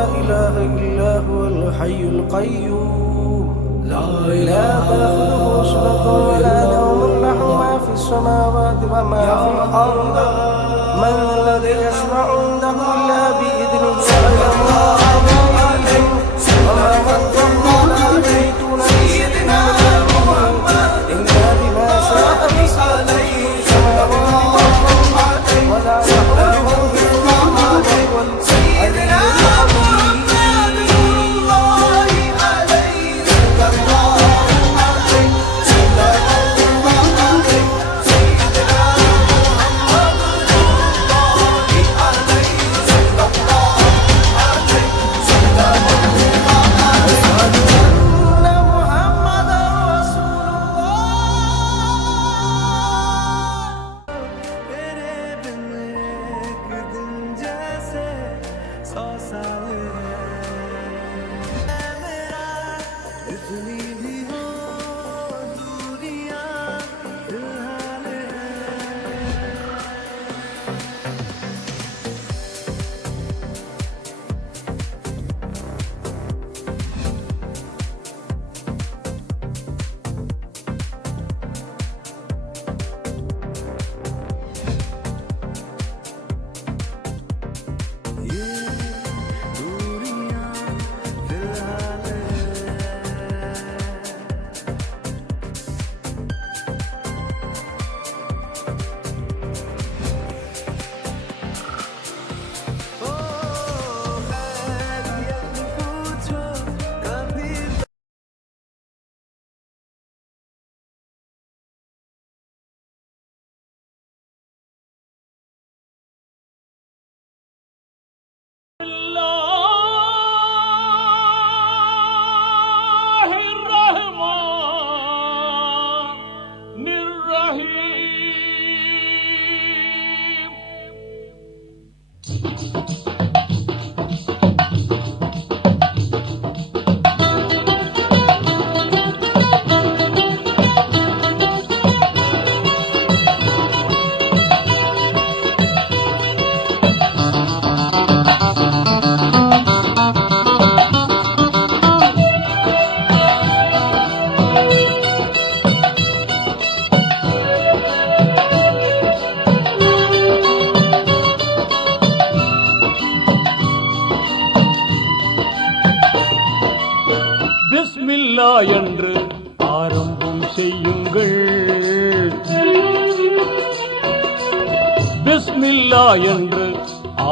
لا إله إلا هو الحي القيوم لا تأخذه سنة ولا نوم له ما في السماوات وما في الأرض من الذي يشفع عنده إلا بإذنه يعلم ما بين وما خلفهم ولا يحيطون سيدنا محمد إلا بما شاء في السماوات ولا يحوطه حفظهما وهو سيدنا محمد الله عليه صلى الله عليه صلى الله عليه سيدنا محمد الله عليه صلى الله عليه صلى الله عليه أشهد أن محمدا رسول பிஸ்மில்லா என்று ஆரம்பம் செய்யுங்கள். பிஸ்மில்லா என்று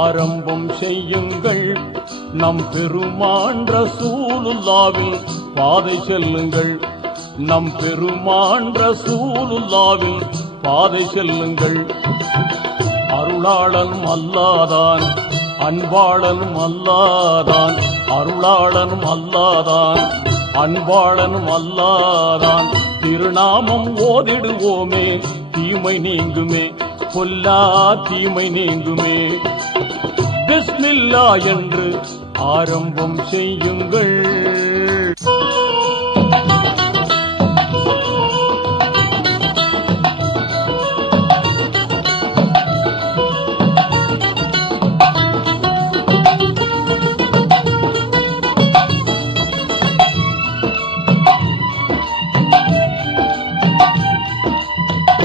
ஆரம்பம் செய்யுங்கள். நம் பெருமான் ரசூலுல்லாவின் பாதை செல்லுங்கள். நம் பெருமான் ரசூலுல்லாவின் பாதை செல்லுங்கள். அருளாளன் அல்லாதான், அன்பாளனும் அல்லாதான். அருளாளனும் அல்லாதான், அன்பாளனும் அல்லாதான். திருநாமம் ஓதிடுவோமே, தீமை நீங்குமே, பொல்லா தீமை நீங்குமே. பிஸ்மில்லா என்று ஆரம்பம் செய்யுங்கள்.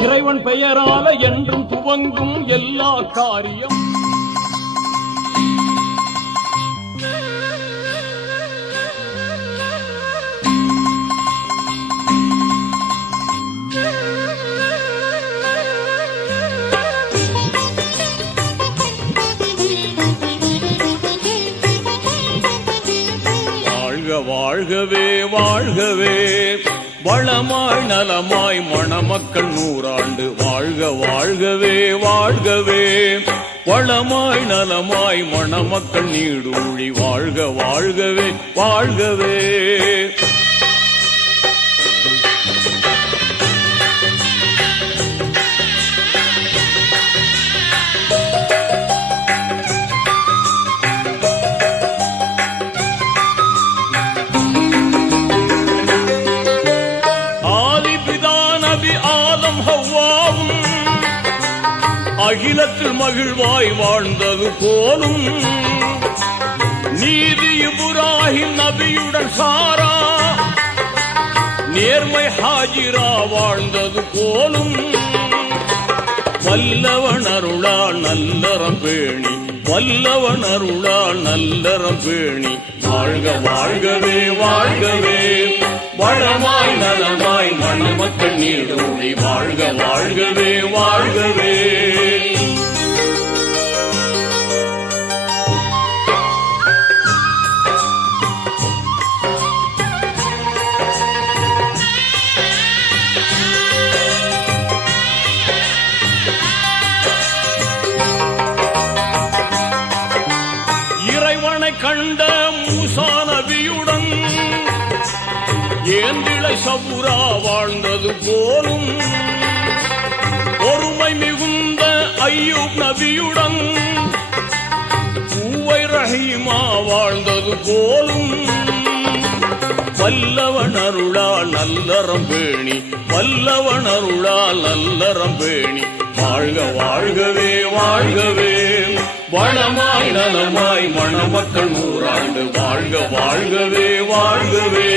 இறைவன் பெயரால என்றும் துவங்கும் எல்லா காரியம். வாழ்க வாழ்கவே வாழ்கவே, வளமாய் நலமாய் மணமக்கள் நூறாண்டு. வாழ்க வாழ்கவே வாழ்கவே, வளமாய் நலமாய் மணமக்கள் நீடூழி. வாழ்க வாழ்கவே வாழ்கவே. அகிலத்தில் மகிழ்வாய் வாழ்ந்தது போலும் நீதி இப்ராஹிம் நபியுடன் சாரா, நேர்மை ஹாஜிரா வாழ்ந்தது போலும், வல்லவன் அருளால் நல்லறம் பேணி, வல்லவன் அருளால் நல்லறம் பேணி, வாழ்க வாழ்கவே வாழ்கவே, வளமாய் நலமாய் மணமக்கள் நீடூழி, வாழ்க வாழ்கவே வாழ்கவே. இறைவனை கண்ட மூசா நபியுடன் ஏந்திழை சபுரா வாழ்ந்தது போலும், பொறுமை மிகுந்த ஐயூப் நபியுடன் பூவை ரஹீமா வாழ்ந்தது போலும், வல்லவன் அருளால் நல்லறம் பேணி, வல்லவன் அருளால் நல்லறம் பேணி, வாழ்க வாழ்கவே வாழ்கவே, வளமாய் நலமாய் மணமக்கள் நூறாண்டு, வாழ்க வாழ்கவே வாழ்கவே.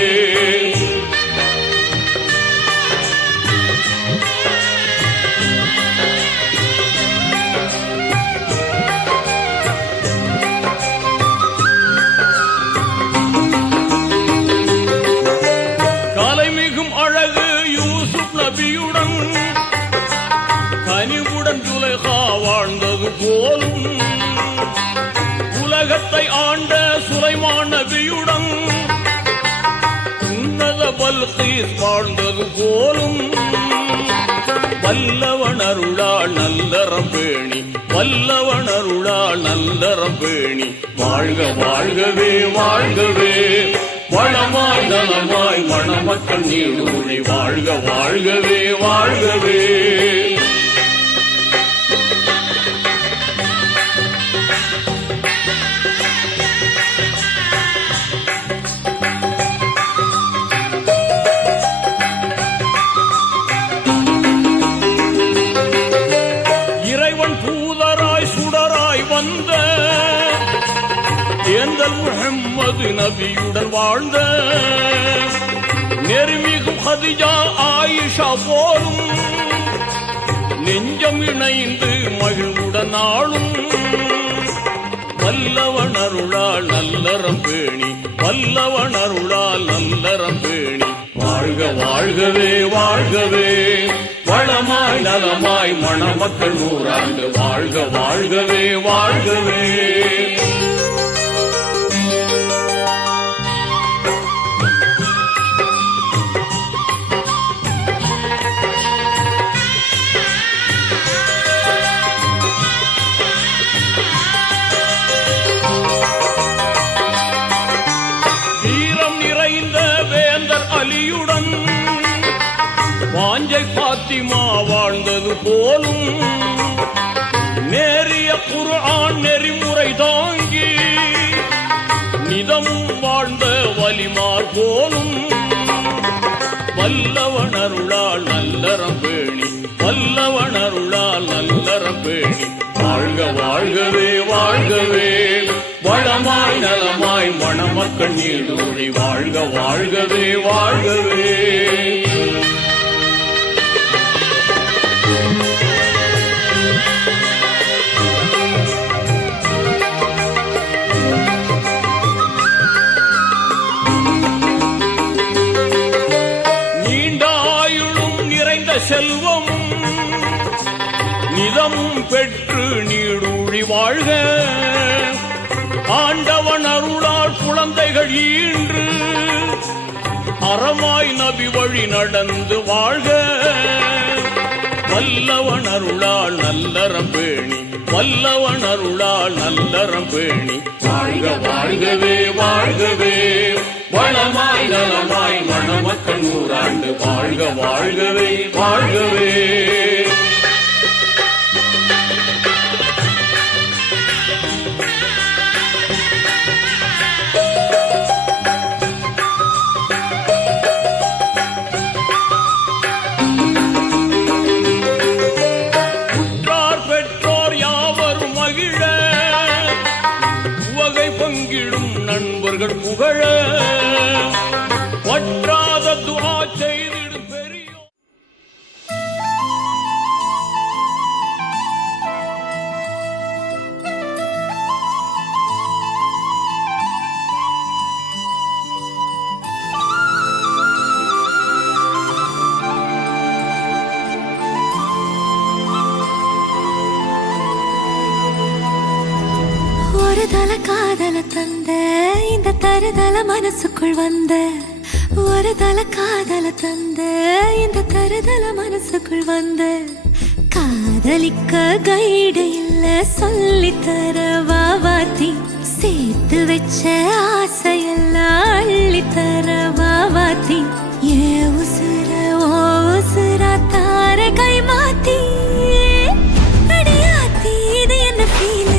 கலைமிகும் அழகு யூசுப் நபியுடன் கனிவுடன் துலைகா வாழ்ந்தது போலும், உலகத்தை ஆண்ட சுலைமான் நபியுடன் உன்னத பல்கீஸ் வாழ்ந்தது போலும், வல்லவன் அருளால் நல்லறம் பேணி, வல்லவன் அருளால் நல்லறம் பேணி, வாழ்க வாழ்கவே வாழ்கவே, வளமாய் நலமாய் மணமக்கள் நீடூழி, வாழ்க வாழ்கவே வாழ்கவே. ஏந்தல் முஹம்மது நபியுடன் வாழ்ந்த நெருமிகும் ஹதிஜா ஆயிஷா போலும், நெஞ்சம் இணைந்து மகிழ்வுடன் ஆளும், வல்லவன் அருளால் நல்லறம் பேணி, வல்லவன் அருளால் நல்லறம் பேணி, வாழ்க வாழ்கவே வாழ்கவே, வளமாய் நலமாய் மணமக்கள் நூறாண்டு, வாழ்க வாழ்கவே வாழ்கவே. அலியுடன் வாஞ்சை பாத்திமா வாழ்ந்தது போலும், நேரிய குர்ஆன் நெறிமுறை தாங்கி நிதமும் வாழ்ந்த வலிமார் போலும், வல்லவன் அருளால் நல்லறம் பேணி, வல்லவன் அருளால் நல்லறம் பேணி, வாழ்க வாழ்கவே வாழ்கவே, வளமாய் நலமாய் மணமக்கள் நீடூழி, வாழ்க வாழ்கவே வாழ்கவே. நீண்ட ஆயுளும் நிறைந்த செல்வமும் நிதமும் பெற்று நீடூழி வாழ்க, ஆண்டவன் அருளால் குழந்தைகள் ஈன்று அறமாய் நபி வழி நடந்து வாழ்க, வல்லவன் அருளால் நல்லறம் பேணி, வல்லவன் அருளால் நல்லறம் பேணி, வாழ்க வாழ்கவே வாழ்கவே, வளமாய் நலமாய் மணமக்கள் நூறாண்டு, வாழ்க வாழ்கவே வாழ்கவே. உற்றார் பெற்றோர் யாவரும் மகிழ உவகை பங்கிடும் அவர்கள் புகழ வற்றாத துஆ செய்திடு பெரியோர். தல காதல தந்த இந்த தருதல மனசுக்குள் வந்த ஒரு தல காதல தந்த இந்த தருதல மனசுக்குள் வந்த காதலிக்க கைடு இல்ல சொல்லி தர வாவாத்தி சேர்த்து வச்ச ஆசையெல்லாம் அள்ளி தர வாவாத்தி ஏ உசுர ஓ உசுரா தார கை மாத்தி அடியாத்தி இது என்ன ஃபீல்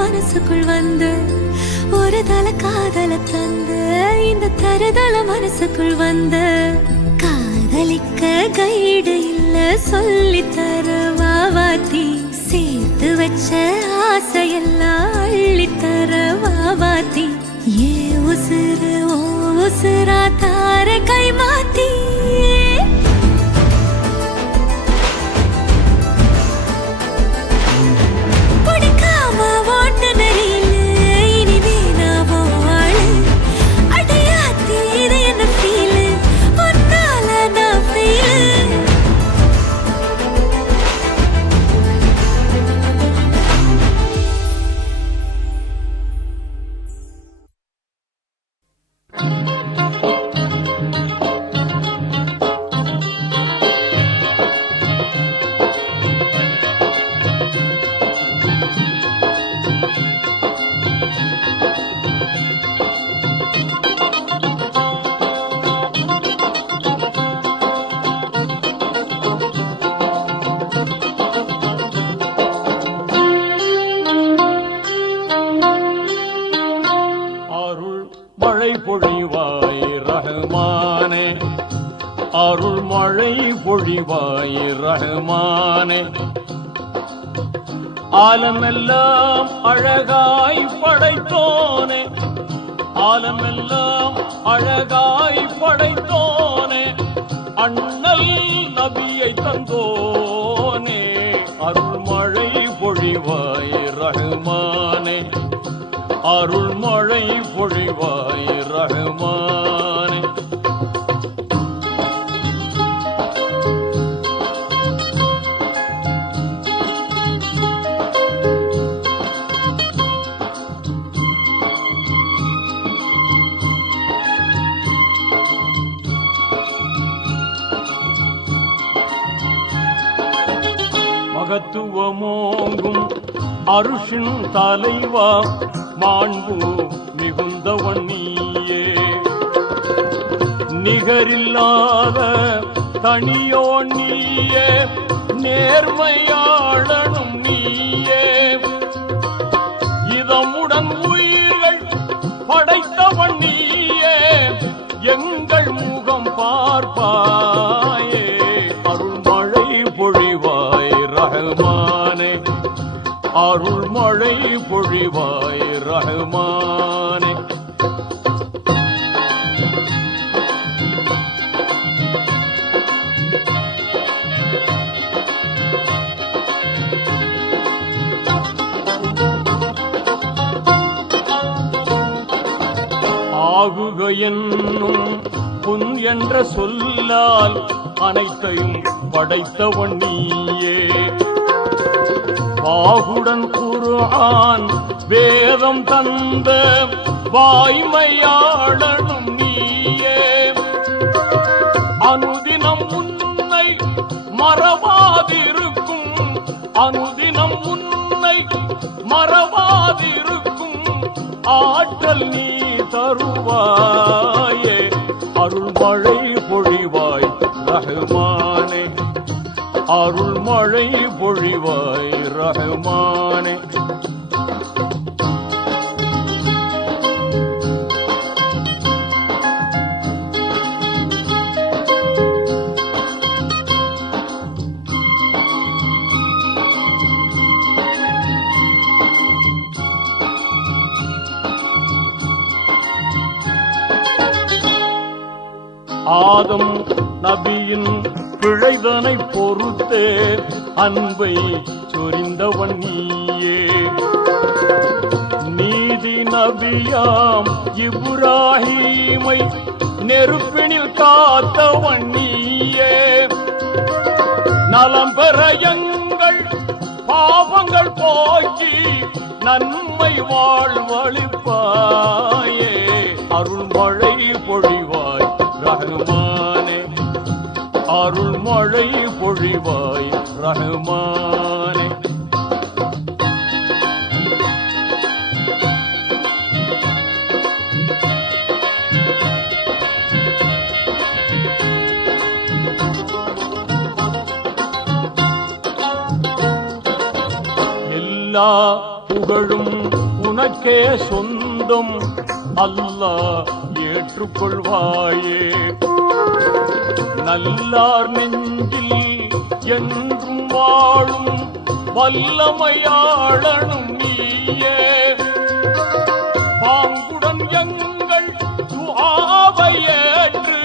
மனசுக்குள் வந்து ஒரு தல காதல தந்த இந்த தருதல மனசுக்குள் வந்து காதலிக்க கைடு இல்ல சொல்லி தர வாவாத்தி சேர்த்து வச்ச ஆசையெல்லாம் அள்ளி தர வாவாத்தி ஏ உசுறு ஓ உசுரா தார கை மாத்தி பொழிவாய் ரஹ்மானே, அருள் மழை பொழிவாய் ரஹ்மானே. ஆலமெல்லாம் அழகாய் படைத்தோனே, ஆலமெல்லாம் அழகாய் படைத்தோனே. அண்ணல் நபியை தந்தோனே, அருள் மழை பொழிவாய் ரஹ்மானே, அருள் மழை பொழிவாய் ரஹ்மானே. மகத்துவமோங்கும் அருஷின் தலைவா மாண்பு மிகுந்தவன் நீயே. நிகரில்லாத தனியோ நீயே, நேர்மையாளனும் நீயே. இதமுடன் உயிர்கள் படைத்தவன் நீயே, எங்கள் முகம் பார்ப்பாயே. அருள்மழை பொழிவாய் ரஹ்மானே, அருள்மழை பொழிவாய் ரஹ்மானே. ஆகுக என்னும் புன் என்ற சொல்லால் அனைத்தையும் படைத்தவன் நீயே. வாகுடன் குர்ஆன் வேதம் தந்த வாய்மையாளனும் நீயே. அனுதினம் உன்னை மறவாதிருக்கும், அனுதினம் உன்னை மறவாதிருக்கும் ஆற்றல் நீ தருவாயே. அருள்மழை பொழிவாய் ரஹ்மானே, அருள்மழை பொழிவாய் ரஹ்மானே. ஆதம் நபியின் பிழைதனை பொறுத்தே அன்பை சொரிந்தவன் நீயே. நீதி நபியாம் இப்ராஹீமை நெருப்பினில் காத்தவன் நீயே. நலம் பெற எங்கள் பாவங்கள் போக்கி நன்மை வாழ்வழிப்பாயே. அருள்மழை பொழிவாய் ரஹ்மானே, அருள்மழை பொழிவாய் ரஹ்மானே. எல்லா புகழும் உனக்கே சொந்தம், அல்லாஹ் ஏற்றுக்கொள்வாயே. நல்லார் நெஞ்சில் என்றும் வாழும் வல்லமையாளனும் நீயே. பாங்குடன் எங்கள் துஆவை ஏற்று,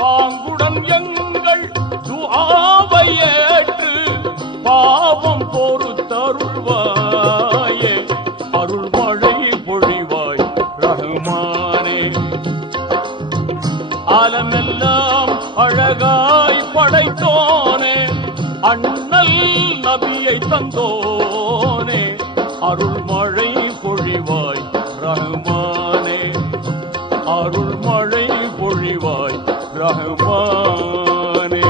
பாங்குடன் எங்கள் துஆவை ஏற்று பாவம் பொறுத்தருள்வாயே. அருள்மழை பொழிவாய் ரஹ்மானே. ஆலமெல்லாம் அழகாய் படைத்தோனே, அண்ணல் நபியை தந்தோனே. அருள்மழை பொழிவாய் ரஹ்மானே, அருள்மழை பொழிவாய் ரஹ்மானே.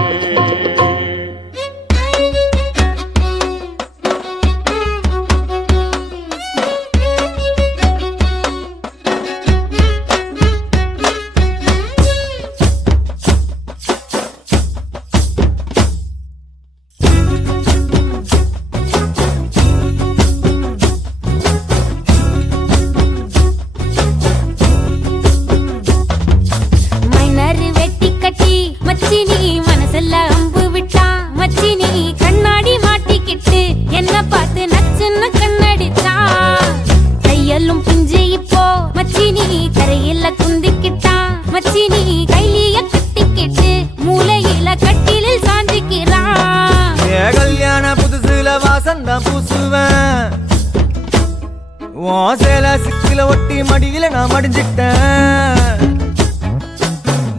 சேல சிக்கில ஒட்டி மடியில நான் மடிஞ்சிட்டேன்.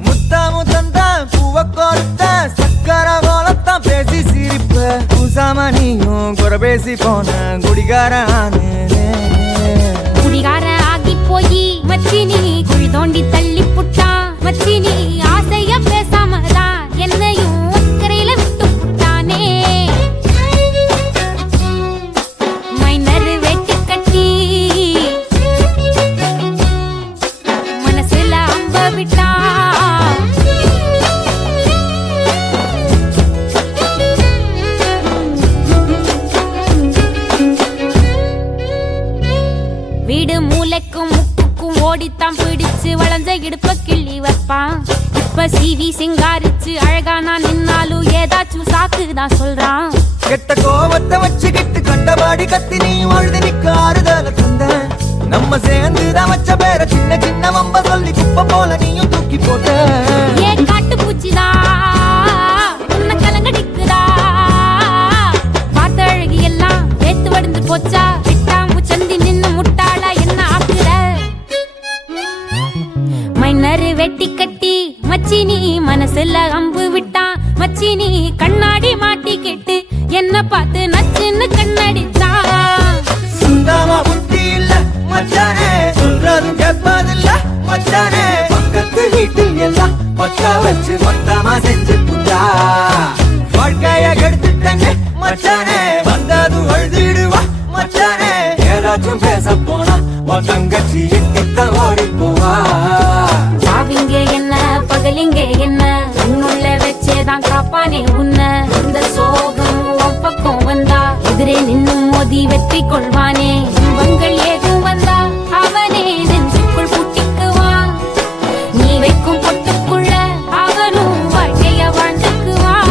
முத்தாமு தந்தா பூவ கொடுத்த சக்கர கோலத்தான் பேசி சிரிப்ப. பூசாமணியும் குறை பேசி போன குடிகாரானே. குடிகார ஆகி போய் மச்சினி குழி தோண்டி தள்ளி புட்டா. மச்சினி ஆசைய பேசாமதான் என்னையும் அக்கறையில விட்டு புட்டானே. ஓடித்தான் பிடிச்சு வளைஞ்ச இடுப்ப கிள்ளி வைப்பான். இப்ப சிவி சிங்காரிச்சு அழகா நான் நின்னாலும் ஏதாச்சும் சாக்குதான் சொல்றான். கெட்ட கோவத்தை வச்சுக்கிட்டு கண்டபாடி கத்தி நீ வாழ்ந்து நிக்க ஆறுதல தந்த. நம்ம சேர்ந்துதான் வச்ச பேர சின்ன சின்ன வம்ப சொல்லி குப்பை போல நீயும் தூக்கி போட்ட. ஏ காட்டு பூச்சிதா உன்னை கலங்கடிக்குதா, பார்த்த அழகி எல்லாம் வேத்து வடிந்து போச்சா, விட்டாமு சந்தி நின்னு முட்டாளா என்ன ஆக்குற. மைனரு வெட்டி கட்டி மச்சினி மனசுல அம்பு விட்டான். மச்சினி கண்ணாடி மாட்டி கேட்டு என்ன பார்த்து நச்சுன்னு கண்ணடிச்சான். சுத்தமா புத்தி இல்ல மச்சானே, சொல்றதும் கேட்பதில்ல மச்சானே. பக்கத்து வீட்டில் எல்லாம் பக்கா வச்சு மொத்தமா செஞ்சு புட்டா. வாழ்க்கைய கெடுத்துட்டேங்க மச்சானே, வந்ததும் அழுதிடுவா மச்சானே. ஏதாச்சும் பேச போனா உன் தங்கச்சி எட்டித்தான் ஓடி போவா. சாவிங்க என்ன பகலிங்க என்ன, உன்னுள்ள வச்சேதான் காப்பானே உன்ன. இந்த சோகம் உன் பக்கம் வந்தா எதிரே நின்னு மோதி வெற்றி கொள்வானே. இவங்கள் ஏதும் வந்தா அவனே நெஞ்சுக்குள் பூட்டிக்குவான். நீ வைக்கும் பொட்டுக்குள்ள அவனும் வாழ்க்கைய வாழ்ந்துக்குவான்.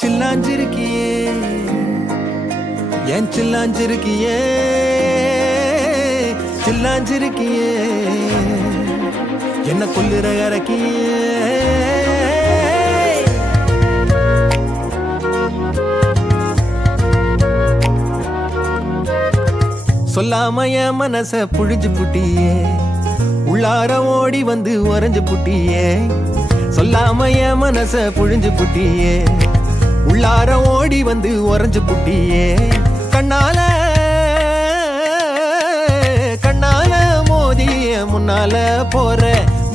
சில்லாஞ்சிருக்கியே ஏன் சில்லாஞ்சிருக்கியே, சில்லாஞ்சிருக்கியே என்ன கொல்லுற இறக்கியே. சொல்லாம என் மனச புழிஞ்சு புட்டியே, உள்ளார ஓடி வந்து உறைஞ்சு புட்டியே. சொல்லாம என் மனச புழிஞ்சு புட்டியே, உள்ளார ஓடி வந்து உறைஞ்சு புட்டியே. கண்ணால கண்ணால மோதிய முன்னால போற,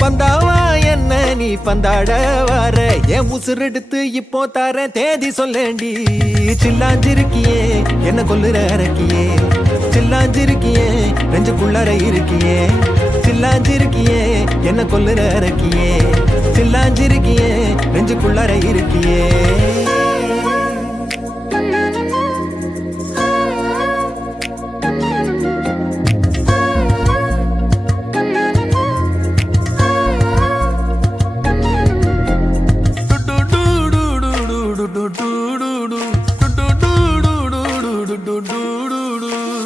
வந்தாவா என்ன நீ பந்தாட வர. என் உசுரெடுத்து இப்போ தர தேதி சொல்லேண்டி. சில்லாஞ்சிருக்கியே என்ன கொல்லுற இறக்கியே, சில்லாஞ்சிருக்கியே நெஞ்சுக்குள்ளார இருக்கியே. சில்லாஞ்சிருக்கியே என்ன கொல்லுற இறக்கியே, சில்லாஞ்சிருக்கியே நெஞ்சுக்குள்ளார இருக்கியே.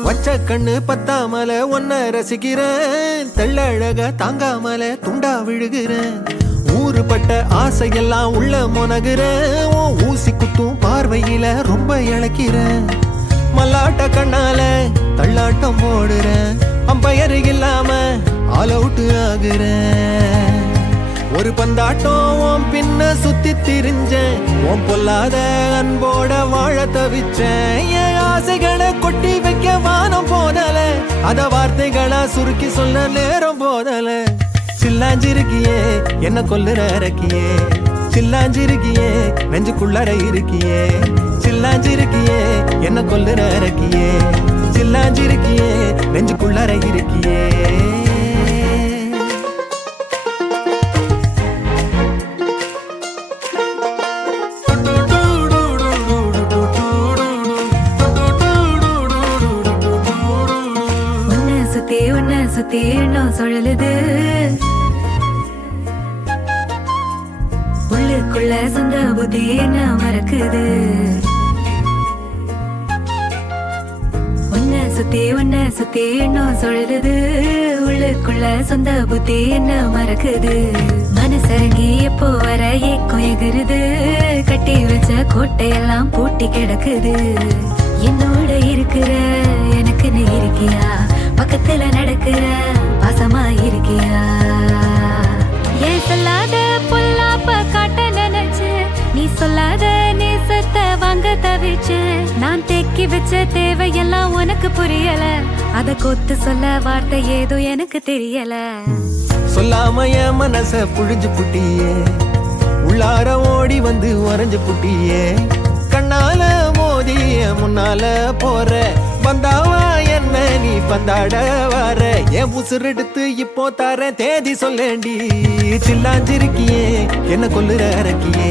வச்ச கண்ணு பத்தாமல ஒன்ன ரசிக்கிறேன், தெள்ளழக தாங்காமல துண்டா விழுகிறேன். ஊறுபட்ட ஆசையெல்லாம் உள்ள மொனகுறேன், ஊசி குத்தும் பார்வையில ரொம்ப இழக்கிறேன். மல்லாட்ட கண்ணால தள்ளாட்டம் போடுறேன், அம்பயரு இல்லாம ஆல் அவுட் ஆகுறேன். ஒரு பந்தாட்டம் பின்ன சுத்தி திரிஞ்சேன், உன் பொல்லாத அன்போட வாழ தவிச்சேன். என் ஆசைகளை கொட்டி வைக்க வானம் போதல, அத வார்த்தைகளா சுருக்கி சொல்ல நேரம் போதல. சில்லாஞ்சிருக்கியே என்ன கொல்லுற இறக்கியே, சில்லாஞ்சிருக்கியே நெஞ்சுக்குள்ளார இருக்கியே. சில்லாஞ்சிருக்கியே என்ன கொல்லுற இறக்கியே, சில்லாஞ்சிருக்கியே நெஞ்சுக்குள்ளார இருக்கியே. சுத்தி எண்ணம் சுழலுது, உள்ளுக்குள்ள சொந்த புத்தி என்ன மறக்குது. உன்னை சுத்தி எண்ணம் சுழலுது, உள்ளுக்குள்ள சொந்த புத்தி என்ன மறக்குது. மனசரங்கி எப்போ வர ஏக்கம் எகுருது, கட்டி வச்ச கோட்டையெல்லாம் பூட்டி கிடக்குது. என்னோட இருக்கிற எனக்குன்னு இருக்கியா, பக்கத்துல நடக்கிற பாசமா இருக்கியா. ஏன் சொல்லாத பொல்லாப்ப காட்ட நினைச்சு, நீ சொல்லாத நேசத்தை வாங்க தவிச்சு. நான் தேக்கி வச்ச தேவையெல்லாம் உனக்கு புரியல, அத கொத்து சொல்ல வார்த்தை ஏதோ எனக்கு தெரியல. சொல்லாம என் மனச புழிஞ்சு புட்டியே, உள்ளார ஓடி வந்து உறைஞ்சு புட்டியே. கண்ணால மோதிய முன்னால போற, வந்தாவா என்ன நீ பந்தாட வர. என் உசுரெடுத்து இப்போ தர தேதி சொல்லேண்டி. சில்லாஞ்சிருக்கியே என்ன கொல்லுற அரக்கியே,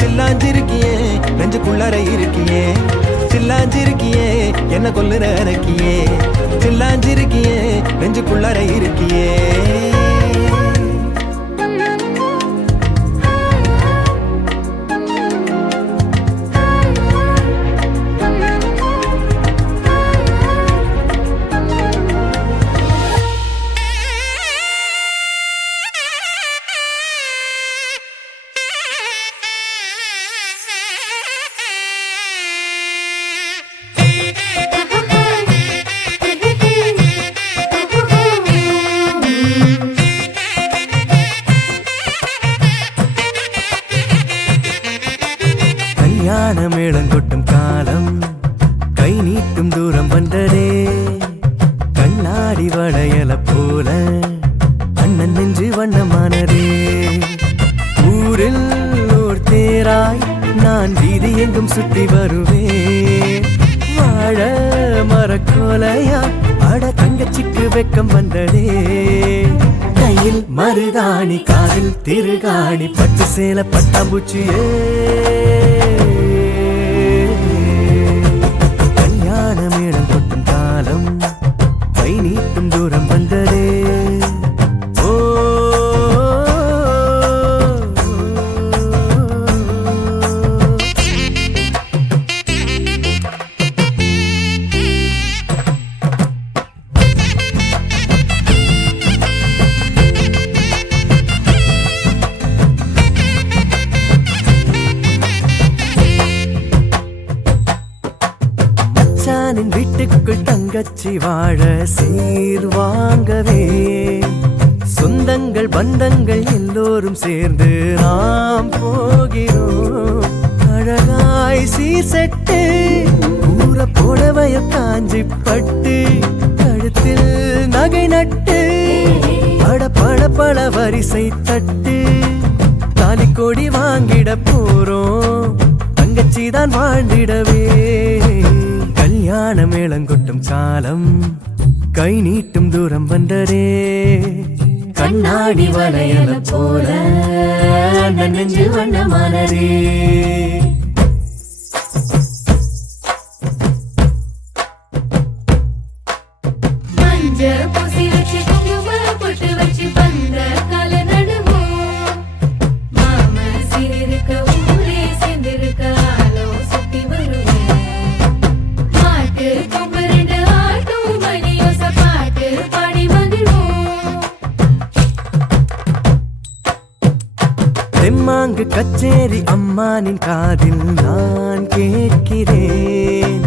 சில்லாஞ்சிருக்கியே நெஞ்சுக்குள்ளார இருக்கியே. சில்லாஞ்சிருக்கியே என்ன கொல்லுற அரக்கியே, சில்லாஞ்சிருக்கியே நெஞ்சுக்குள்ளார இருக்கியே. மேளங்கொட்டும் காலம் கை நீட்டும் தூரம் வந்ததே. கண்ணாடி வளையல போல அண்ணன் நெஞ்சு வண்ணமானதே. ஊரில் ஓர் தேராய் நான் வீதி எங்கும் சுத்தி வருவேன். வாழ மரக்கோலையா அட தங்கச்சிக்கு வெக்கம் வந்ததே. கையில் மருதாணி காதில் திருகாணி பட்டு சேல பட்டாம்பூச்சியே. மேளம் கொட்டும் காலம் கை நீட்டும் தூரம் வந்ததே. ஓ வீட்டுக்குள் தங்கச்சி வாழ சீர் வாங்கவே. சொந்தங்கள் பந்தங்கள் எல்லோரும் சேர்ந்து நாம் போகிறோம். அழகாய் சீசட்டு கூற புடவைய காஞ்சி பட்டு கழுத்தில் நகை நட்டு பட பட பல வரிசை தட்டு தாலி கொடி வாங்கிட போறோம். தங்கச்சி தான் வாழ்ந்திடவே. கல்யாண மேளங்கொட்டும் காலம் கை நீட்டும் தூரம் வந்ததே. கண்ணாடி வளையல போல நெஞ்சு வண்ணமானதே. தெம்மாங்கு கச்சேரி அம்மானின் காதில் நான் கேட்கிறேன்.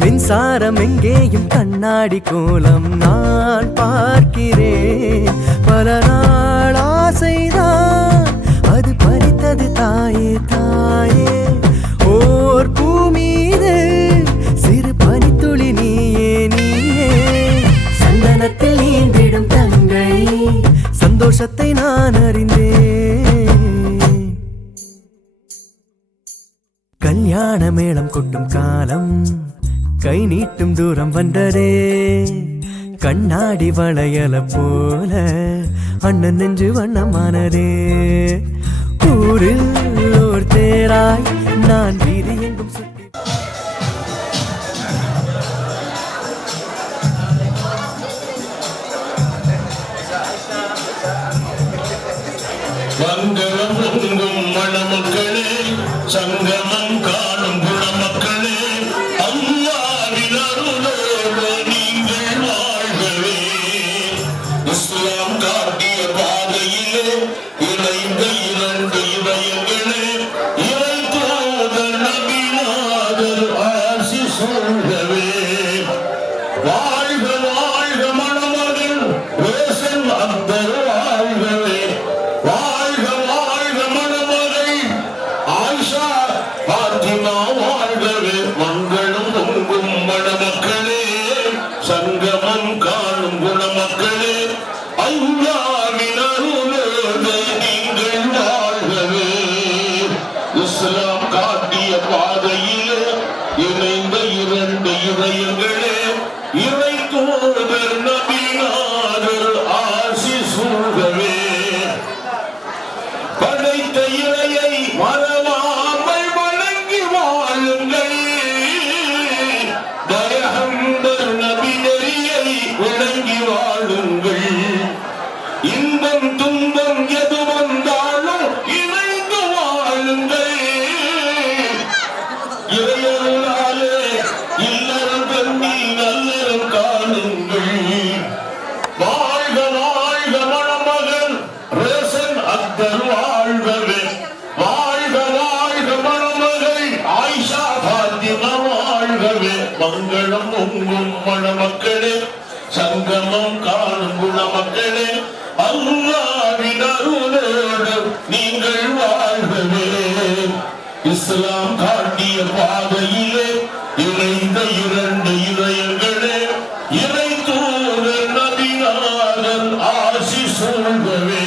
மின்சாரம் எங்கேயும் கண்ணாடி கோலம் நான் பார்க்கிறேன். பல நாள் ஆசைதான் அது பறித்தது தாயே தாயே. ஓர் பூமீது சிறு பனித்துளி நீயே நீயே. சந்தனத்தில் நீந்திடும் தங்கை சந்தோஷத்தை நான் அறிந்தேன். கல்யாண மேளம் கொட்டும் காலம் கை நீட்டும் தூரம் வந்ததே. கண்ணாடி வளையல போல அண்ணன் நெஞ்சு வண்ணமானதே. ஊரில் ஓர் தேராய் நான் வீதி எங்கும் சுத்தி மங்களம் பொங்கும் மணமக்களே, சங்கமம் காணும் குணமக்களே, அல்லாவின் அருளோடு நீங்கள் வாழ்கவே. இஸ்லாம் காட்டிய பாதையிலே இணைந்த இரண்டு இதயங்களே, இறை தூதர் நபிநாதர் ஆசி சொல்கவே. வாழ்க வாழ்க மணமகன் ரோஷன் அக்பர் வாழ்கவே. வாழ்க வாழ்க மணமகள் ஆயிஷா பாத்திமா வாழ்கவே. மங்களம் பொங்கும் மணமக்களே, சங்கமம் காணும் குணமக்களே, அல்லாஹ்வின் வாழ்கவே மங்களம் உங்கும் மணமக்களே சங்கமம் காணும் குணமக்களே அல்லாஹ்வின் அருளோடு நீங்கள் வாழ்கவே இஸ்லாம் காட்டிய பாதையிலே இணைந்த இரண்டு இதயங்களே இறை தூதர் நபிநாதர் ஆசி சூழ்கவே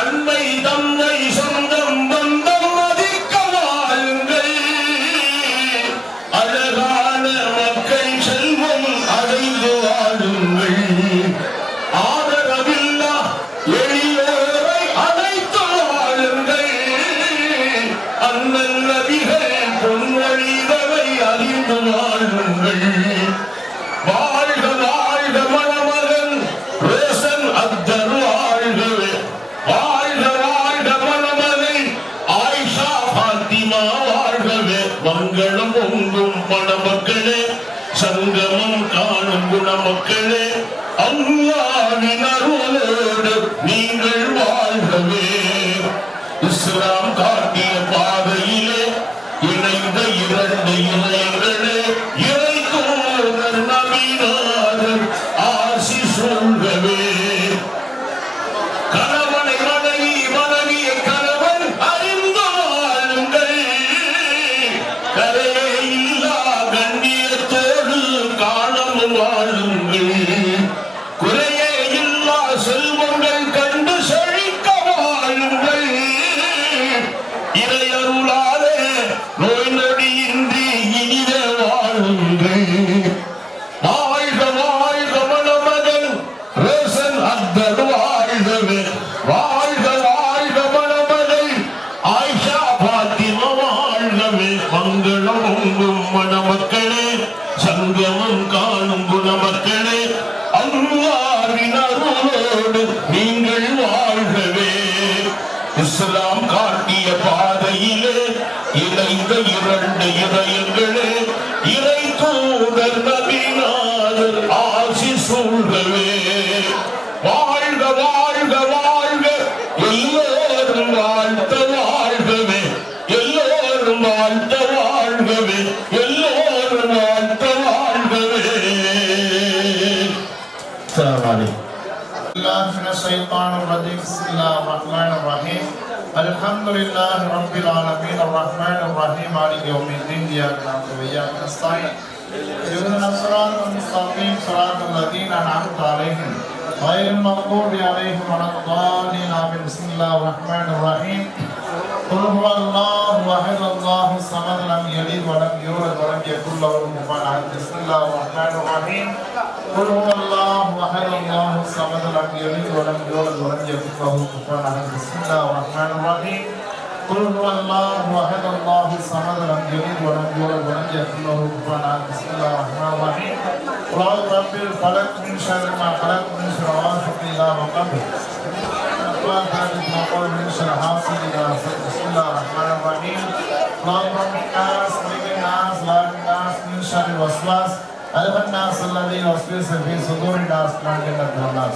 அன்னை தந்தை சொந்தம் பந்தம் மதிக்க வாழுங்கள் அழகான மக்கள் செல்வம் அடைந்து வாழுங்கள் ஆதரவில்லா எளியோரை அழைத்து வாழுங்கள் அண்ணன் நபிகள் பொன்மொழிகளை அறிந்து வாழுங்கள் வாழ்க வாழ்க மணமகன் ரோசன் அக்தர் வாழ்கவே வாழ்க வாழ்க மணமகன் ஆயிஷா பாத்திமா வாழ்கவே மங்களம் பொங்கும் மணமக்களே சங்கமம் காணும் குணமக்களே அல்லாஹ்வின் அருளோடு நீங்கள் வாழ்கவே இஸ்லாம் காட்டிய பாதையிலே இணைந்த இரண்டு இதயங்களே இறை தூதர் நபிநாதர் ஆசி சூழ்கவே கணவனை மனைவி மனைவிய கணவன் அறிந்து வாழுங்கள் கரையே இல்லா கண்ணியத்தோடு காணம் வாழுங்கள் குறையே இல்லா செல்வங்கள் கண்டு செழிக்க வாழுங்கள் இறையருளாலே நோய் நொடியின்றி இனித வாழுங்கள் வாழ்க வாழ்க மணமகன் ரோசன் அக்தர் வாழ்கவே வாழ்க வாழ்க மணமகன் ஆயிஷா பாத்திமா வாழ்கவே மங்களம் உங்கும் மணமக்களே சங்கமம் காணும் குணமக்களே அல்லாஹ்வின் அருளோடு நீங்கள் வாழ்கவே இஸ்லாம் காட்டிய பாதையிலே இணைந்த இரண்டு இதயங்களே இறை தூதர் நபிநாதர் ஆசி சூழ்கவே வாழ்க வாழ்க வாழ்க எல்லோரும் வாழ்த்த வாழ்கவே எல்லோரும் வாழ்த்த வாழ்கவே எல்லோரும் வாழ்த்த வாழ்கவே அஸ்ஸலாமு அலைக்கும் الله من الشيطان الرجيم بسم الله الرحمن الرحيم الحمد لله رب العالمين الرحمن الرحيم مالك يوم الدين إياك نعبد وإياك نستعين اهدنا الصراط المستقيم صراط الذين أنعمت عليهم غير المغضوب عليهم ولا الضالين آمين بسم الله الرحمن الرحيم قل هو الله أحد الله الصمد لم يلد ولم يولد ولم يكن له كفوا أحد بسم الله الرحمن الرحيم قل هو الله أحد الله الصمد لم يلد ولم يولد ولم يكن له كفوا أحد بسم الله الرحمن الرحيم قل هو الله أحد الله الصمد لم يلد ولم يولد ولم يكن له كفوا أحد بسم الله الرحمن الرحيم قل أعوذ برب الفلق من شر ما خلق من شر غاسق إذا وقب من شر حاسد إذا حسد بسم الله الرحمن الرحيم اللهم رب الناس ملك الناس إله الناس من شر الوسواس الخناس الذي يوسوس في صدور الناس من الجنة والناس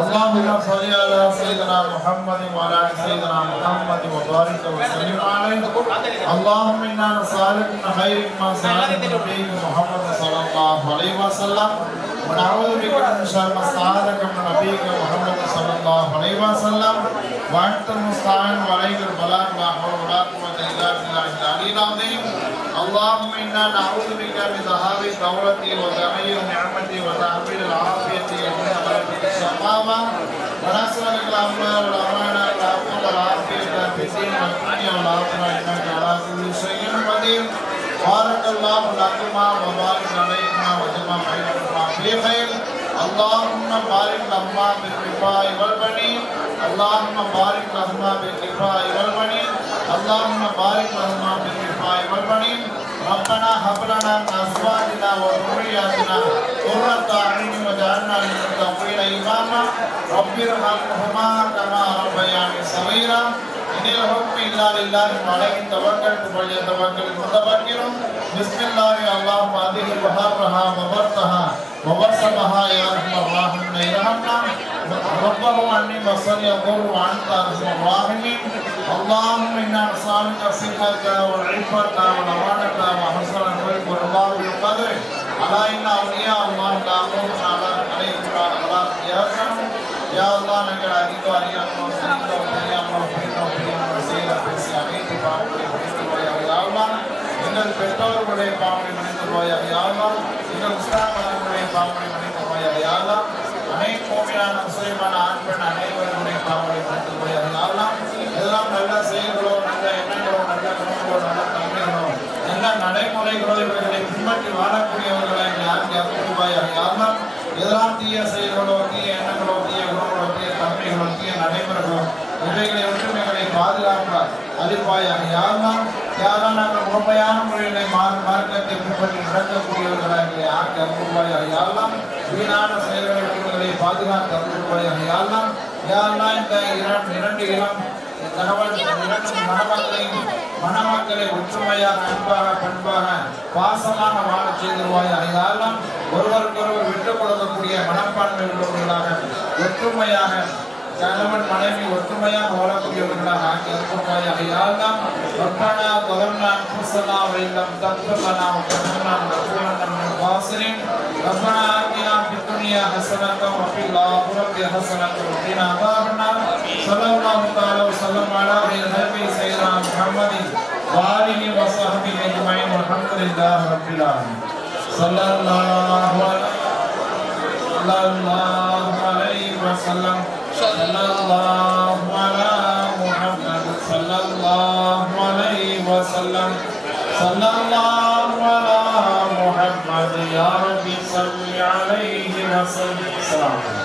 اللهم صل على سيدنا محمد وعلى ال سيدنا محمد وبارك وسلم عليه اللهم انا نسالك من خير ما سالك نبيك محمد صلى الله عليه وسلم ونعوذ بك من شر ما استعاذك من نبيك محمد صلى الله عليه وسلم وانت المستعان وعليك البلاغ لا حول ولا قوه الا بالله العلي العظيم اللهم انا نعوذ بك من ذهاب دولتي وتغيير نعمتي وتحويل العافيه ومن غلبه الشقاوه ونسالك الامن والامان والعفو والعافيه في الدين والدنيا والاخره انك على كل شيء قدير بارك الله لكما وبارك عليكما وجمع بينكما في خير اللهم بارك لهما بالكفاء والبنين اللهم بارك لهما بالكفاء والبنين اللهم بارك لهما بالكفاء والبنين ربنا هب لنا من ازواجنا وذرياتنا قرة اعين واجعلنا للمتقين اماما رب ارحمهما كما ربياني صغيرا إن الحكم إلا لله عليه توكلت فليتوكل المتوكلون بسم الله اللهم هذه بحرها وبرتها وبصمها يا ارحم الراحمين ارحمنا ربه عني مصر يضر وانت ارحم الراحمين اللهم إنا نسألك صحة والعفة والأمانة وحسن الخلق والرضا بالقدر ألا إن أولياء الله لا خوف عليهم ولا هم يحزنون يا الله நாங்கள் அதிகாரியாகவும் சரியாகவும் பேசி அனைத்து பாவங்களை மன்னித்து போயாக எங்கள் பெற்றோர்களுடைய பாவங்களை மன்னித்து போயாக யாரெல்லாம் எங்கள் உஸ்தாமர்களுடைய பாவங்களை மன்னித்து போயாக யாரெல்லாம் அனைத்து கோவிலான முஸ்லிமான ஆண் பெண் அனைவர்களுடைய பாவங்களை மன்னித்து போயாக யாரெல்லாம் இதெல்லாம் நல்ல செயல்களோ நல்ல எண்ணங்களோ நல்ல குணங்களோ நல்ல தன்மைகளோ நல்ல நடைமுறைகளோ இவர்களை பின்பற்றி வாழக்கூடியவர்களை யாருக்கு அற்புதமாயாக யாரெல்லாம் இதெல்லாம் தீய செயல்களோ தீய எண்ணங்களோ தீய குணங்களோ தீய தன்மைகளோ தீய நடைமுறைகளோ இவைகளை ஒன்றும் எங்களை பாதுகாப்பார் அளிப்பாயாக யாரெல்லாம் நாங்கள் முழுமையான முறையிலே மார்க்கத்தை பின்பற்றி நடக்கக்கூடியவர்களாக எங்களை ஆக்கி அற்புதமாயாக யாரெல்லாம் வீணான செயல்களை பாதுகாத்து அற்புதமாயாக யாரெல்லாம் இந்த இரண்டு இளம் மணமக்களை ஒற்றுமையாக அன்பாக பண்பாக பாசமாக வாழ செய்திருவாயாக யாரெல்லாம் ஒருவருக்கொருவர் விட்டுக் கொடுக்கக்கூடிய மனப்பான்மை உள்ளவர்களாக ஒற்றுமையாக கணவன் மனைவி ஒற்றுமையாக வாழக்கூடியவர்களாக ஆக்கி அற்புதமாயாக யாரெல்லாம் ربنا ظلمنا أنفسنا وإن لم تغفر لنا وترحمنا لنكونن من الخاسرين ربنا آتنا في الدنيا حسنة وفي الآخرة حسنة وقنا عذاب النار صلى الله تعالى وسلم على خير خلقه سيدنا محمد وآله وصحبه أجمعين والحمد لله رب العالمين صلى الله عليه وسلم صلى الله على محمد صلى الله عليه وسلم صلى الله على محمد يا رب صل عليه وسلم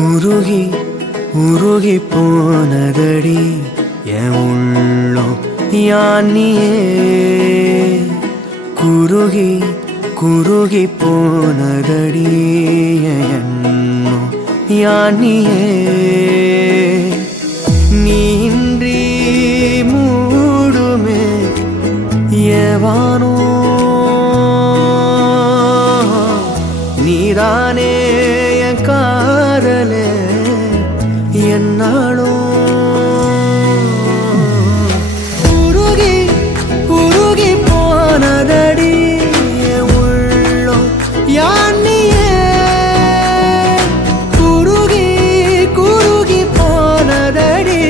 உருகி உருகி போனதடி என் உள்ளம் யானியே குருகி குருகி போனதடி என் எண்ணம் யானியே நீன்றி மூடுமே ஏவானோ நீதானே என் காதலே என்னாலும் உருகி உருகி போனதடி என் உள்ளம் யானியே குருகி குருகி போனதடி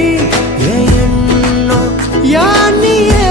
என் எண்ணம் யானியே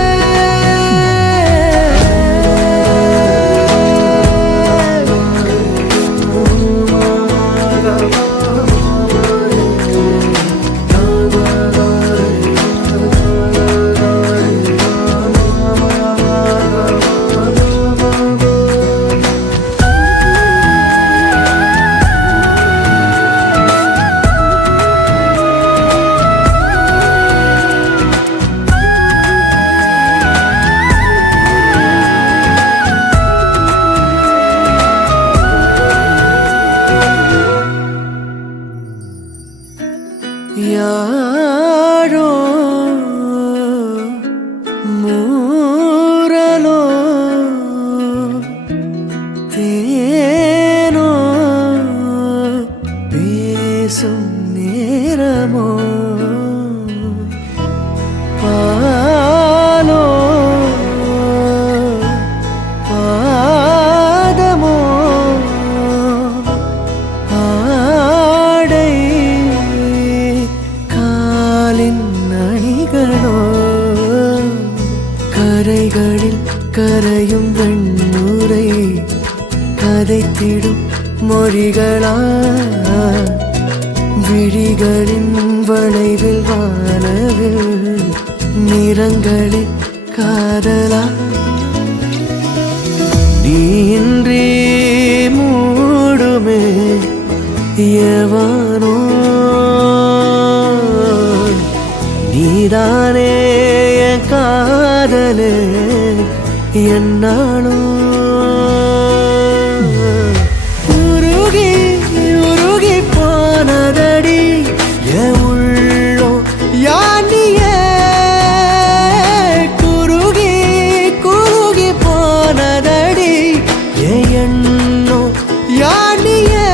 யாரோ மூரலோ தேனோ பேசும் நேரமோ பாலோ பாதமோ ஆடை காலின் அணிகளோ கரைகளில் கரையும் வெண்ணுரை கதைத்திடும் மொழிகளா விழிகளின் வளைவில் வானவில் நிறங்களில் காதலா நீன்றி மூடுமே எவனோ நீதானே என் காதலே என்னாலும் உருகி உருகி போனதடி என் உள்ளம் யானியே குருகி குருகி போனதடி என் எண்ணம் யானியே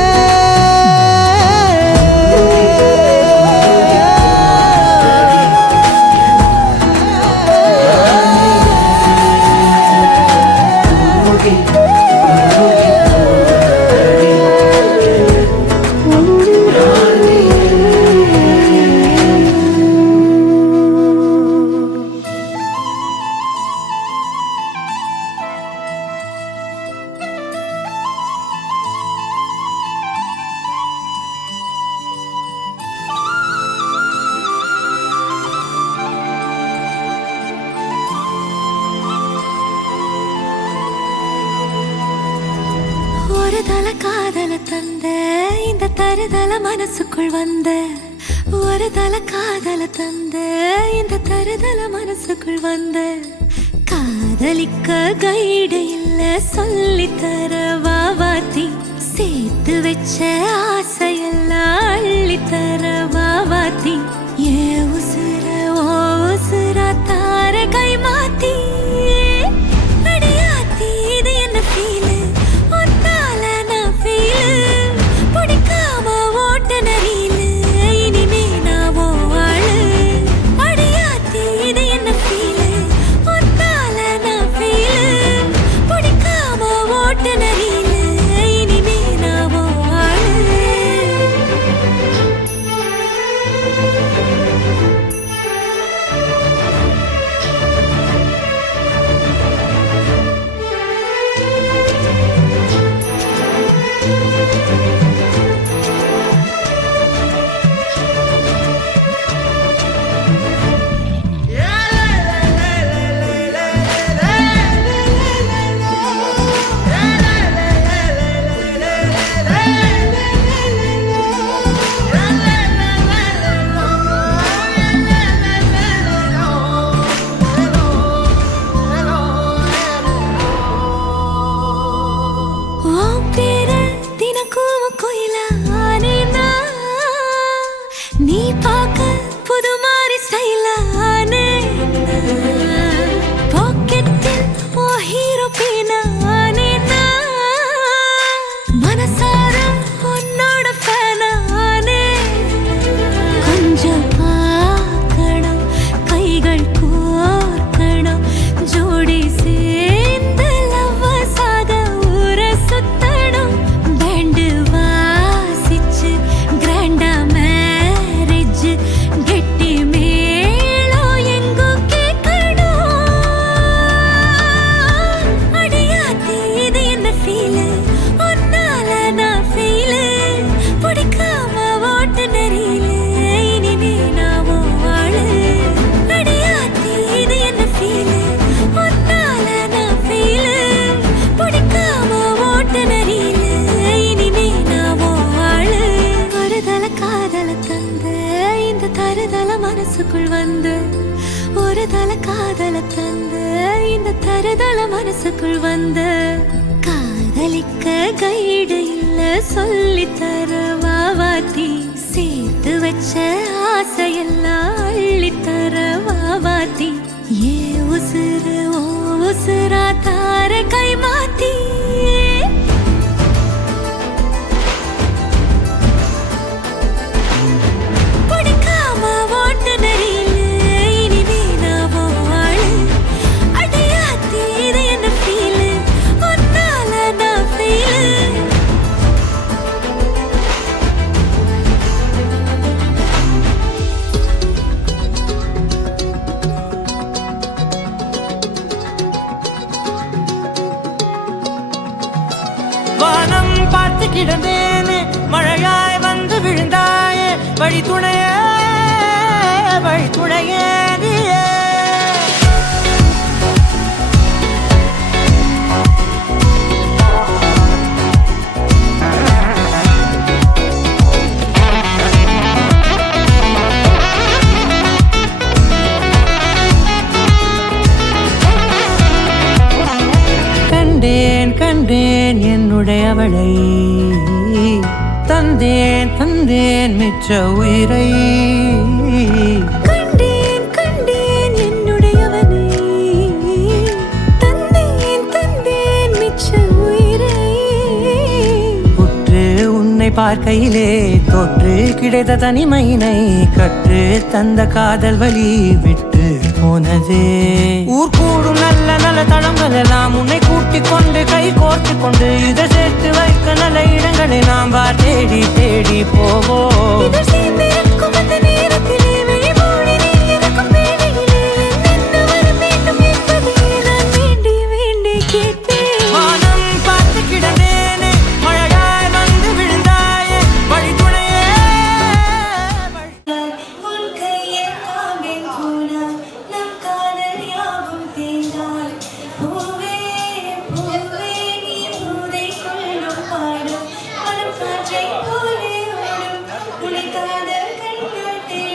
ஒரு தல காதல தந்த இந்த தருதல மனசுக்குள் வந்த ஒரு தல காதல தந்த இந்த தருதல மனசுக்குள் வந்த காதலிக்க கைடு இல்ல சொல்லித்தர வாவாத்தி சேர்த்து வச்ச ஆசையெல்லாம் அள்ளித்தர வாவாத்தி ஏ உசுர ஓ உசுர தார கை மாத்தி அடியாத்தி இது என்ன ஃபீலு ஒத்தால நான் ஃபீலு பிடிக்காம ஓட்ட நரீலு இனிமே நான் ஓ ஆளு அடியாத்தி இது என்ன ஃபீலு ஒத்தால நான் ஃபீலு பிடிக்காம ஓட்ட நரீலு இனிமே நான் ஓ ஆளு மனசுக்குள் வந்த காதலிக்க கைடு இல்ல சொல்லித்தர வாவாத்தி சேர்த்து வச்ச ஆசையெல்லாம் அள்ளித்தர வாவாத்தி ஏ உசுறு ஓ உசுரா தார கை மாத்தி வானம் பார்த்து கிடந்தேனே மழையாய் வந்து விழுந்தாயே வழி துணையே நீயே கண்டேன் என்னுடையவளை தந்தேன் மிச்ச உயிரை கண்டேன் என்னுடையவனை தந்தேன் மிச்ச உயிரை உற்று உன்னை பார்க்கையிலே தொற்று கிடைத்த தனிமையினை கற்று தந்த காதல் வழி விட்டு போனதே ஊர் கூடும் நல்ல நல்ல தளங்கள் எல்லாம் உன்னை கூட்டிக் கொண்டு கை கோர்த்து கொண்டு இதை சேர்த்து வைக்க நல்ல இடங்களை நாம் வா தேடி தேடி போவோம் காதல் கண்கள்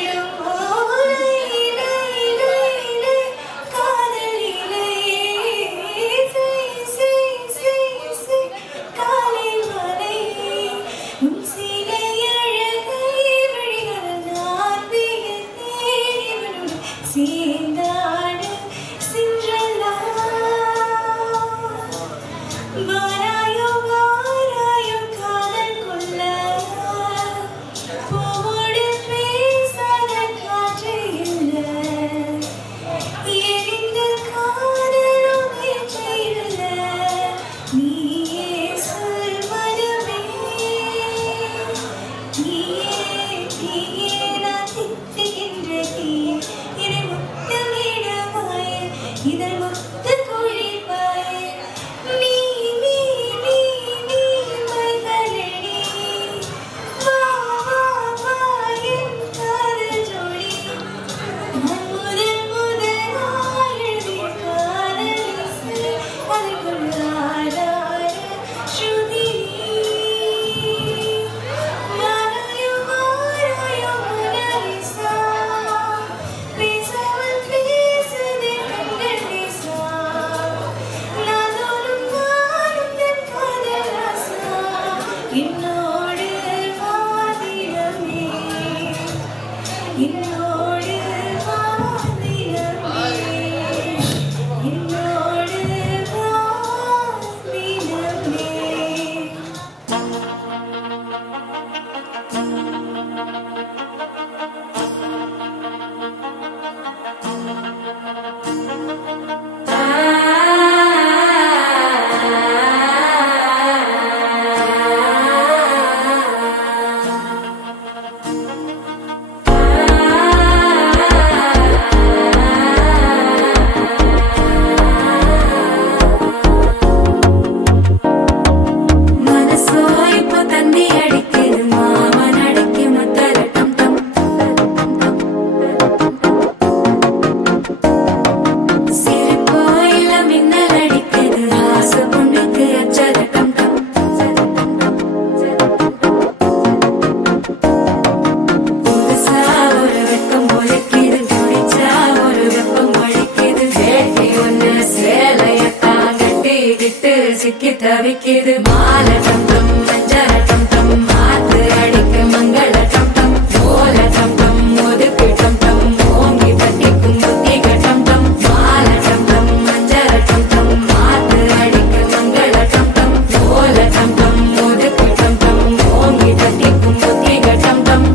அடிக்குது மால டம் டம் மஞ்சள டம் டம் மாத்து அடிக்க மங்கள டம் டம் ஓல டம் டம் ஒதுக்கு டம் டம் ஓங்கி தட்டிக்கும் புத்திக டம் டம் மால டம் டம் மஞ்சள டம் டம் மாத்து அடிக்க மங்கள டம் டம் ஓல டம் டம் ஒதுக்கு டம் டம் ஓங்கி தட்டிக்கும் புத்திக டம் டம்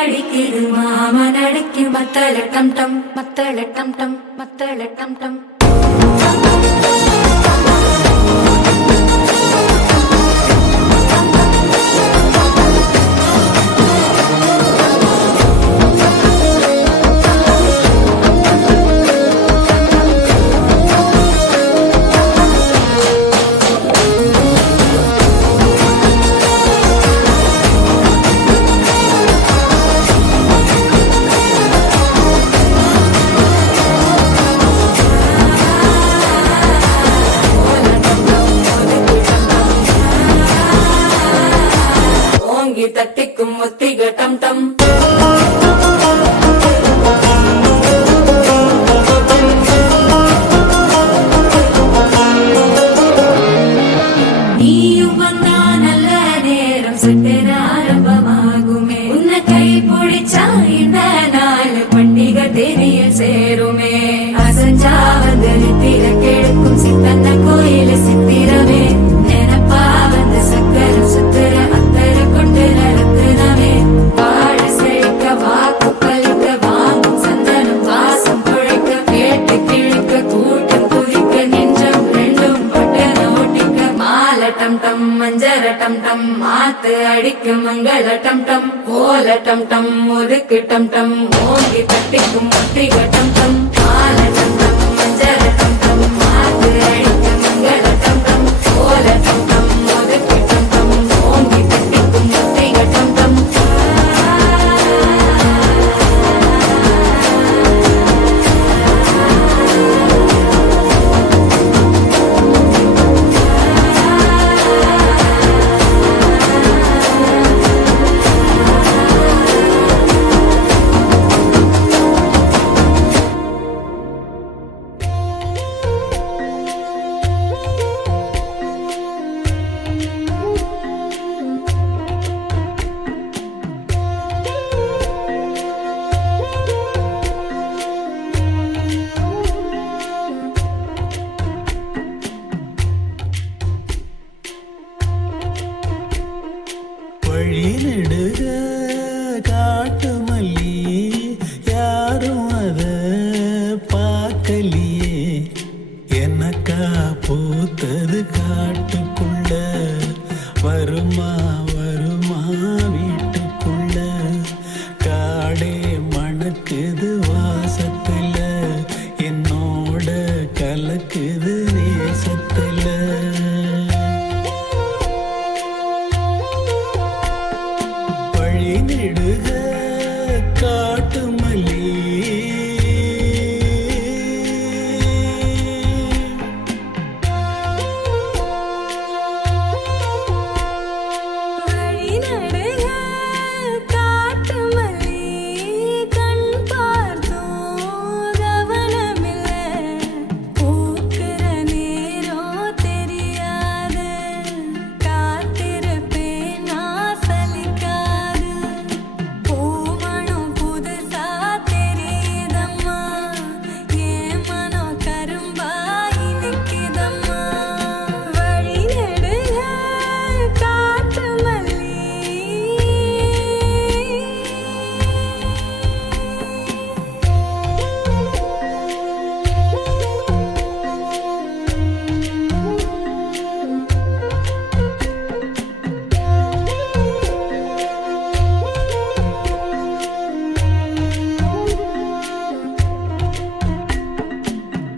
அடிக்குது மாமன் அடிக்கு மத்தள டம் டம் மத்தள டம் டம் மத்தள டம் டம் தட்டிக்கும் முத்திக டம் டம் நீயும் வந்தா நல்ல நேரம் சட்டென ஆரம்பமாகுமே உன்னை கை பிடிச்சா இந்த நாள் பண்டிகை தெரிய சேருமே அசஞ்சா வந்து நித்திர கெடுக்கும் சித்தன்ன கோயில சித்திரமே நினைப்பா வந்து சக்கர சுத்துற அத்தர கொண்டு நடத்துனவே வாழ செழிக்க வாக்கு பலிக்க வாங்கும் சந்தனம் வாசம் குழைக்க கேட்டு கிழிக்க கூட்டம் குதிக்க நெஞ்சம் ரெண்டும் பட்டன ஓட்டிக்க மால டம் டம் மஞ்சர டம் டம் மாத்து அடிக்க மங்கள டம் டம் ஓல டம் டம் ஒதுக்கு டம் டம் ஓங்கி தட்டிக்கும் முத்திக டம் டம் மால டம் டம் மஞ்சர டம் டம் மாத்து அடிக்க மங்கள டம் டம் ஓல டம் டம் ஒதுக்கு டம் டம் ஓங்கி தட்டிக்கும் முத்திக டம் டம் வழி நெடுக காட்டு மல்லி யாரும் அத பார்க்கலையே எனக்கா பூத்தது காட்டுக்குள்ள வருமா வருமா வீட்டுக்குள்ள காடே மணக்குது வாசத்துல என்னோட கலக்குது நேசத்துல நெடுக காட்டு மல்லி வழி நடுக காட்டு மல்லி கண் பார்த்தோம் கவனமில்ல பூக்கிற நேரம் தெரியாது காத்திருப்பேன் நான் சலிக்காது பூமணம் புதுசா தெரியுதம்மா ஏன் மனம் கரும்பா இனிக்குதம்மா வழி நெடுக காட்டு மல்லி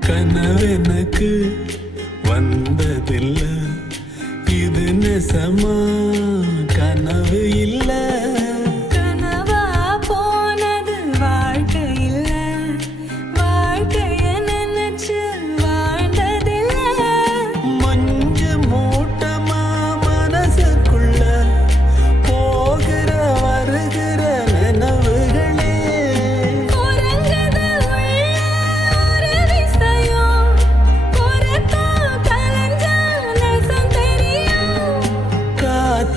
கனவெனக்கு வந்ததில்ல இது நெசமா கனவு இல்ல கனவா போனது வாழ்க்கை இல்ல வாழ்க்கைய நினைச்சு வாழ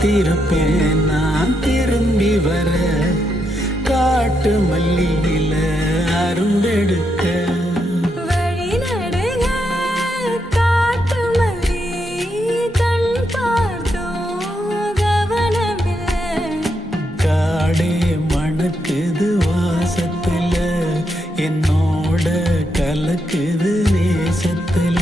காத்திருப்பேன் நான் திரும்பி வர காட்டு மல்லியில அரும்பெடுக்க வழி நடுக காட்டு மல்லி கண் பார்த்தோம் கவனமில்லை காடே மணக்குது வாசத்துல என்னோட கலக்குது நேசத்துல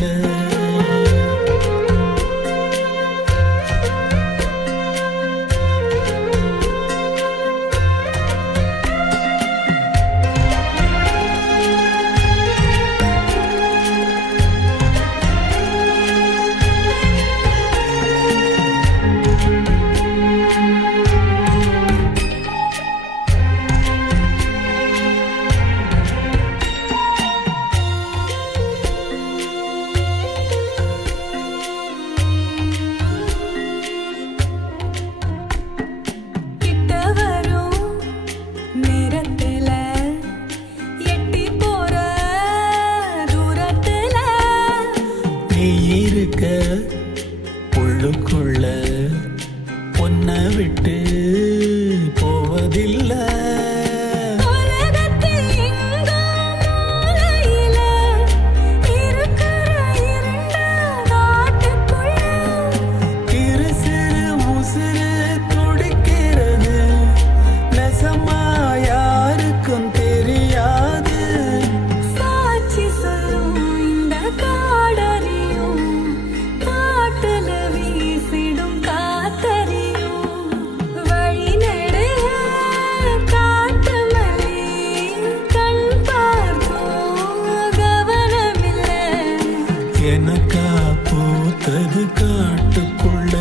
கிட்ட வரும் நேரத்துல எட்டி போற தூரத்துல நீ இருக்க உள்ளுக்குள்ள பொன்ன விட்டு போவதில்லை உலகத்தில் எங்கோ மூலையில இருக்கிற இருண்ட காட்டுக்குள்ள இரு சிறு உசுறு துடிக்கிறது நெசமா யாருக்கும் தெரியாது சாட்சி சொல்லும் இந்த காடறியும் காட்டுல வீசிடும் காத்தறியும் வழி நடுக காட்டு மல்லி கண் பார்த்தோம் கவனமில்லை எனக்கா பூத்தது காட்டுக்குள்ள